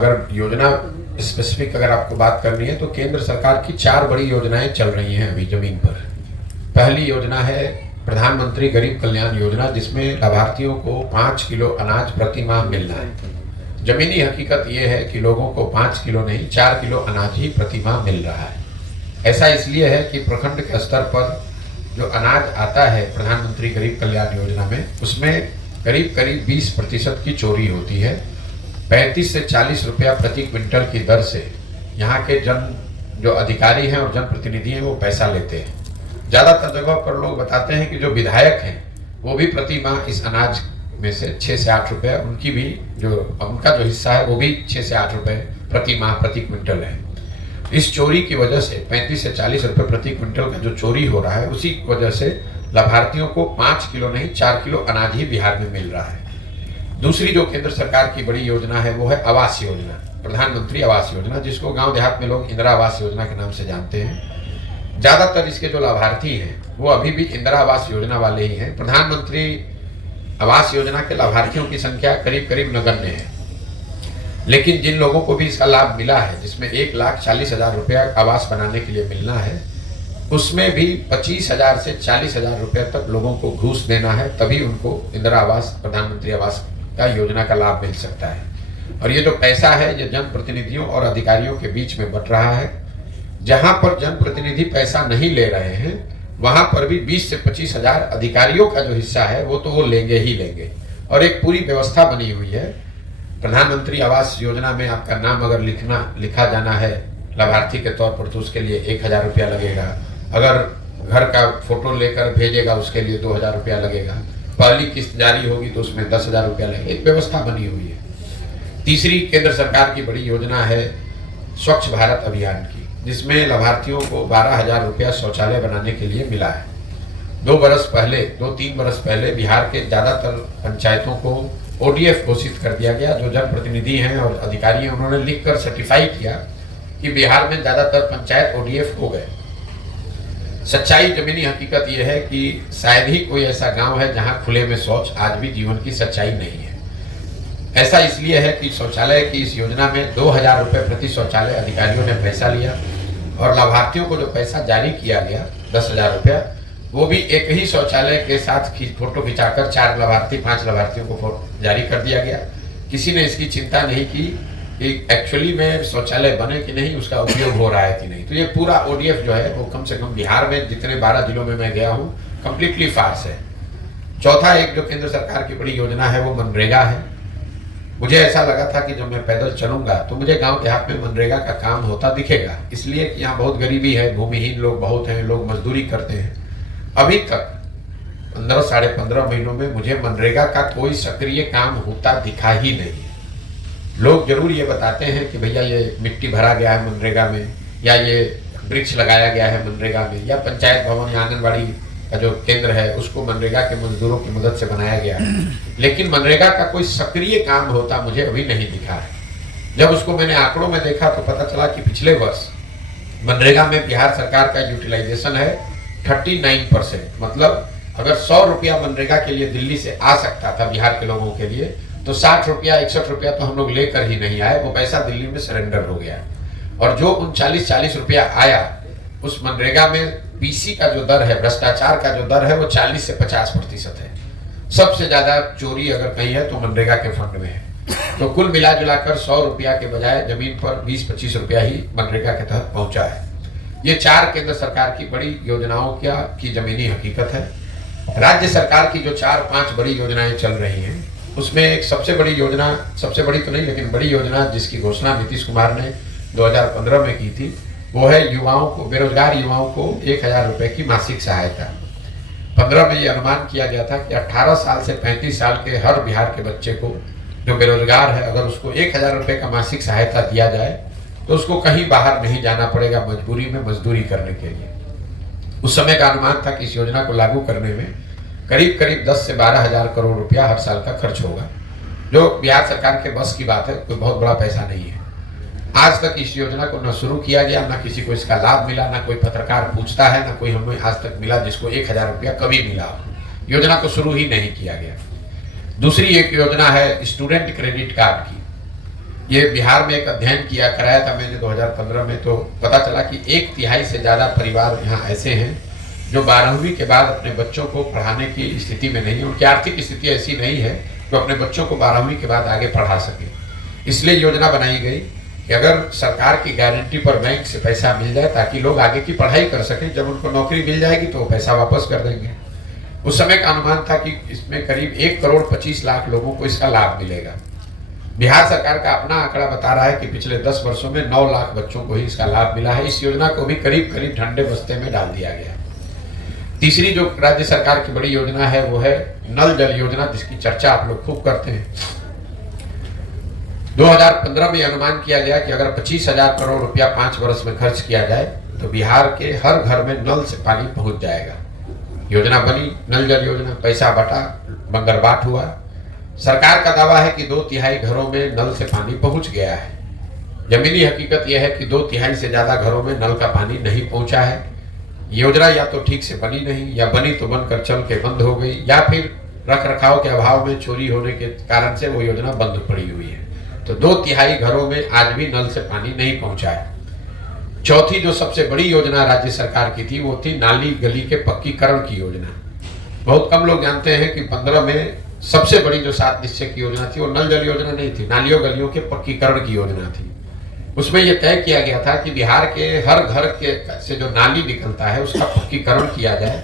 अगर योजना स्पेसिफिक अगर आपको बात करनी है तो केंद्र सरकार की 4 बड़ी योजनाएं चल रही हैं अभी जमीन पर। पहली योजना है प्रधानमंत्री गरीब कल्याण योजना, जिसमें लाभार्थियों को 5 किलो अनाज प्रति माह मिलना है। जमीनी हकीकत यह है कि लोगों को 5 किलो नहीं 4 किलो अनाज ही प्रति माह मिल रहा है। ऐसा इसलिए है कि प्रखंड के स्तर पर जो अनाज आता है प्रधानमंत्री गरीब कल्याण योजना में, उसमें करीब करीब 20% की चोरी होती है। 35 से 40 रुपया प्रति क्विंटल की दर से यहाँ के जो अधिकारी हैं और जनप्रतिनिधि हैं वो पैसा लेते हैं। ज़्यादातर जगह पर लोग बताते हैं कि जो विधायक हैं वो भी प्रति माह इस अनाज में से 6 से 8 रुपये उनकी भी उनका जो हिस्सा है वो भी 6 से 8 रुपये प्रति माह प्रति क्विंटल है। इस चोरी की वजह से 35 से 40 रुपये प्रति क्विंटल का जो चोरी हो रहा है, उसी वजह से लाभार्थियों को 5 किलो नहीं 4 किलो अनाज ही बिहार में मिल रहा है। दूसरी जो केंद्र सरकार की बड़ी योजना है वो है आवास योजना, प्रधानमंत्री आवास योजना, जिसको गांव देहात में लोग इंदिरा आवास योजना के नाम से जानते हैं। ज़्यादातर इसके जो लाभार्थी हैं वो अभी भी इंदिरा आवास योजना वाले ही हैं। प्रधानमंत्री आवास योजना के लाभार्थियों की संख्या करीब करीब नगण्य है, लेकिन जिन लोगों को भी इसका लाभ मिला है, जिसमें 1,40,000 रुपया आवास बनाने के लिए मिलना है, उसमें भी 25,000 से 40,000 रुपये तक लोगों को घूस देना है, तभी उनको इंदिरा आवास प्रधानमंत्री आवास का योजना का लाभ मिल सकता है। और ये जो पैसा है ये जनप्रतिनिधियों और अधिकारियों के बीच में बंट रहा है। जहां पर जनप्रतिनिधि पैसा नहीं ले रहे हैं वहां पर भी 20 से 25,000 अधिकारियों का जो हिस्सा है वो तो वो लेंगे ही लेंगे। और एक पूरी व्यवस्था बनी हुई है। प्रधानमंत्री आवास योजना में आपका नाम अगर लिखा जाना है लाभार्थी के तौर पर, तो उसके लिए 1,000 रुपया लगेगा। अगर घर का फोटो लेकर भेजेगा उसके लिए 2,000 रुपया लगेगा। पहली किस्त जारी होगी तो उसमें 10,000 रुपया लगेगा। एक व्यवस्था बनी हुई है। तीसरी केंद्र सरकार की बड़ी योजना है स्वच्छ भारत अभियान की, जिसमें लाभार्थियों को 12,000 रुपया शौचालय बनाने के लिए मिला है। 2-3 बरस पहले बिहार के ज़्यादातर पंचायतों को ODF घोषित कर दिया गया। जो जनप्रतिनिधि हैं और अधिकारी हैं उन्होंने लिखकर सर्टिफाई किया कि बिहार में ज़्यादातर पंचायत ODF हो गए। सच्चाई जमीनी हकीकत यह है कि शायद ही कोई ऐसा गांव है जहां खुले में शौच आज भी जीवन की सच्चाई नहीं है। ऐसा इसलिए है कि शौचालय की इस योजना में 2,000 रुपये प्रति शौचालय अधिकारियों ने पैसा लिया, और लाभार्थियों को जो पैसा जारी किया गया 10,000 रुपया, वो भी एक ही शौचालय के साथ फोटो खिंचाकर 4 लाभार्थी 5 लाभार्थियों को जारी कर दिया गया। किसी ने इसकी चिंता नहीं की कि एक्चुअली में शौचालय बने कि नहीं, उसका उपयोग हो रहा है कि नहीं। तो ये पूरा ODF जो है वो कम से कम बिहार में जितने 12 जिलों में मैं गया हूँ कम्प्लीटली फार्स है। चौथा एक जो केंद्र सरकार की बड़ी योजना है वो मनरेगा है। मुझे ऐसा लगा था कि जब मैं पैदल चलूंगा तो मुझे गांव देहात में मनरेगा का काम होता दिखेगा, इसलिए कि यहाँ बहुत गरीबी है, भूमिहीन लोग बहुत हैं, लोग मजदूरी करते हैं। अभी तक 15 साढ़े 15 महीनों में मुझे मनरेगा का कोई सक्रिय काम होता दिखा ही नहीं है। लोग जरूर ये बताते हैं कि भैया ये मिट्टी भरा गया है मनरेगा में, या ये वृक्ष लगाया गया है मनरेगा में, या पंचायत भवन या आंगनबाड़ी का जो केंद्र है उसको मनरेगा के मजदूरों की मदद से बनाया गया है, लेकिन मनरेगा का कोई सक्रिय काम होता मुझे अभी नहीं दिखा है। जब उसको मैंने आंकड़ों में देखा तो पता चला कि पिछले वर्ष मनरेगा में बिहार सरकार का यूटिलाइजेशन है 39%। मतलब अगर 100 रुपया मनरेगा के लिए दिल्ली से आ सकता था बिहार के लोगों के लिए, तो 60 रुपया 61 रुपया तो हम लोग लेकर ही नहीं आए, वो पैसा दिल्ली में सरेंडर हो गया। और जो 39-40 रुपया आया, उस मनरेगा में PC का जो दर है, भ्रष्टाचार का जो दर है, वो 40 से 50% है। सबसे ज्यादा चोरी अगर कहीं है तो मनरेगा के फंड में है। तो कुल मिला जुलाकर 100 रुपया के बजाय जमीन पर 20-25 रुपया ही मनरेगा के तहत पहुंचा है। ये 4 केंद्र सरकार की बड़ी योजनाओं की जमीनी हकीकत है। राज्य सरकार की जो 4-5 बड़ी योजनाएं चल रही हैं, उसमें एक सबसे बड़ी योजना, सबसे बड़ी तो नहीं लेकिन बड़ी योजना जिसकी घोषणा नीतीश कुमार ने 2015 में की थी, वो है युवाओं को, बेरोजगार युवाओं को 1,000 रुपए की मासिक सहायता। 15 में ये अनुमान किया गया था कि 18 साल से 35 साल के हर बिहार के बच्चे को जो बेरोजगार है, अगर उसको 1,000 रुपए का मासिक सहायता दिया जाए तो उसको कहीं बाहर नहीं जाना पड़ेगा मजबूरी में मजदूरी करने के लिए। उस समय का अनुमान था कि इस योजना को लागू करने में करीब करीब 10 से 12,000 करोड़ रुपया हर साल का खर्च होगा, जो बिहार सरकार के बस की बात है, कोई बहुत बड़ा पैसा नहीं है। आज तक इस योजना को न शुरू किया गया, न किसी को इसका लाभ मिला, न कोई पत्रकार पूछता है, न कोई हमें आज तक मिला जिसको 1,000 रुपया कभी मिला हो। योजना को शुरू ही नहीं किया गया। दूसरी एक योजना है स्टूडेंट क्रेडिट कार्ड की। ये बिहार में एक अध्ययन कराया था मैंने 2015 में, तो पता चला कि 1/3 से ज़्यादा परिवार यहाँ ऐसे हैं जो 12वीं के बाद अपने बच्चों को पढ़ाने की स्थिति में नहीं है। उनकी आर्थिक स्थिति ऐसी नहीं है कि अपने बच्चों को 12वीं के बाद आगे पढ़ा सके। इसलिए योजना बनाई गई कि अगर सरकार की गारंटी पर बैंक से पैसा मिल जाए ताकि लोग आगे की पढ़ाई कर सकें, जब उनको नौकरी मिल जाएगी तो वो पैसा वापस कर देंगे। उस समय का अनुमान था कि इसमें करीब 1,25,00,000 लोगों को इसका लाभ मिलेगा। बिहार सरकार का अपना आंकड़ा बता रहा है कि पिछले 10 वर्षों में 9 लाख बच्चों को ही इसका लाभ मिला है। इस योजना को भी करीब करीब ठंडे बस्ते में डाल दिया गया। तीसरी जो राज्य सरकार की बड़ी योजना है वो है नल जल योजना, जिसकी चर्चा आप लोग खूब करते हैं। 2015 में अनुमान किया गया कि अगर 25,000 करोड़ रुपया 5 वर्ष में खर्च किया जाए तो बिहार के हर घर में नल से पानी पहुंच जाएगा। योजना बनी, नल जल योजना, पैसा बटा, बंगरबाट हुआ। सरकार का दावा है कि 2/3 घरों में नल से पानी पहुंच गया है। जमीनी हकीकत यह है कि 2/3 से ज्यादा घरों में नल का पानी नहीं पहुंचा है। योजना या तो ठीक से बनी नहीं, या बनी तो बनकर चल के बंद हो गई, या फिर रख रखाव के अभाव में चोरी होने के कारण से वो योजना बंद पड़ी हुई है। तो 2/3 घरों में आज भी नल से पानी नहीं पहुंचा है। चौथी जो सबसे बड़ी योजना राज्य सरकार की थी वो थी नाली गली के पक्कीकरण की योजना। बहुत कम लोग जानते हैं कि 15 में सबसे बड़ी जो 7 निश्चय की योजना थी वो नल जल योजना नहीं थी, नालियों गलियों के पक्कीकरण की योजना थी। उसमें यह तय किया गया था कि बिहार के हर घर के से जो नाली निकलता है उसका पक्कीकरण किया जाए,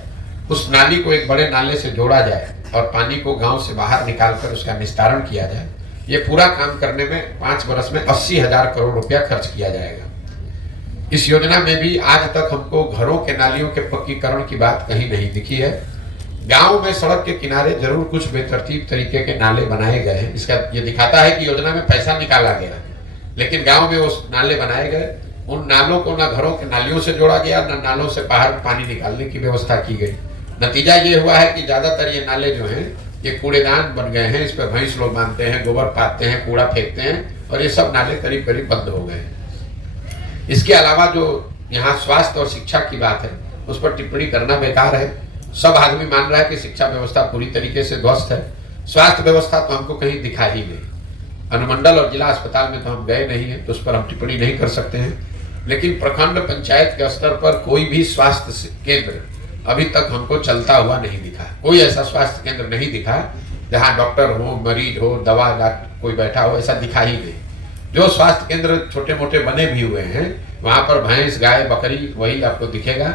उस नाली को एक बड़े नाले से जोड़ा जाए और पानी को गांव से बाहर निकालकर उसका निस्तारण किया जाए। ये पूरा काम करने में 5 वर्ष में 80,000 करोड़ रुपया खर्च किया जाएगा। इस योजना में भी आज तक हमको घरों के नालियों के पक्कीकरण की बात कहीं नहीं दिखी है। गांव में सड़क के किनारे जरूर कुछ बेतरतीब तरीके के नाले बनाए गए हैं। इसका ये दिखाता है कि योजना में पैसा निकाला गया, लेकिन गांव में उस नाले बनाए गए, उन नालों को ना घरों के नालियों से जोड़ा गया, ना नालों से बाहर पानी निकालने की व्यवस्था की गई। नतीजा ये हुआ है कि ज्यादातर ये नाले जो हैं ये कूड़ेदान बन गए हैं। इस पर भैंस लोग बांधते हैं, गोबर पाते हैं, कूड़ा फेंकते हैं, और ये सब नाले करीब करीब बंद हो गए हैं। इसके अलावा जो यहाँ स्वास्थ्य और शिक्षा की बात है उस पर टिप्पणी करना बेकार है। सब आदमी मान रहा है कि शिक्षा व्यवस्था पूरी तरीके से ध्वस्त है। स्वास्थ्य व्यवस्था तो हमको कहीं दिखा ही नहीं। अनुमंडल और जिला अस्पताल में तो हम गए नहीं हैं, तो उस पर हम टिप्पणी नहीं कर सकते हैं। लेकिन प्रखंड पंचायत के स्तर पर कोई भी स्वास्थ्य केंद्र अभी तक हमको चलता हुआ नहीं दिखा। कोई ऐसा स्वास्थ्य केंद्र नहीं दिखा जहाँ डॉक्टर हो, मरीज हो, दवा कोई बैठा हो, ऐसा दिखा ही नहीं। जो स्वास्थ्य केंद्र छोटे मोटे बने भी हुए हैं वहां पर भैंस, गाय, बकरी वही आपको दिखेगा।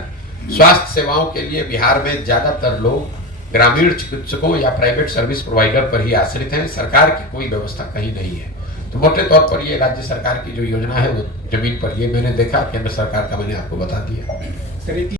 स्वास्थ्य सेवाओं के लिए बिहार में ज्यादातर लोग ग्रामीण चिकित्सकों या प्राइवेट सर्विस प्रोवाइडर पर ही आश्रित हैं। सरकार की कोई व्यवस्था कहीं नहीं है। तो मोटे तौर पर ये राज्य सरकार की जो योजना है वो जमीन पर ये मैंने देखा, केंद्र सरकार का मैंने आपको बता दिया।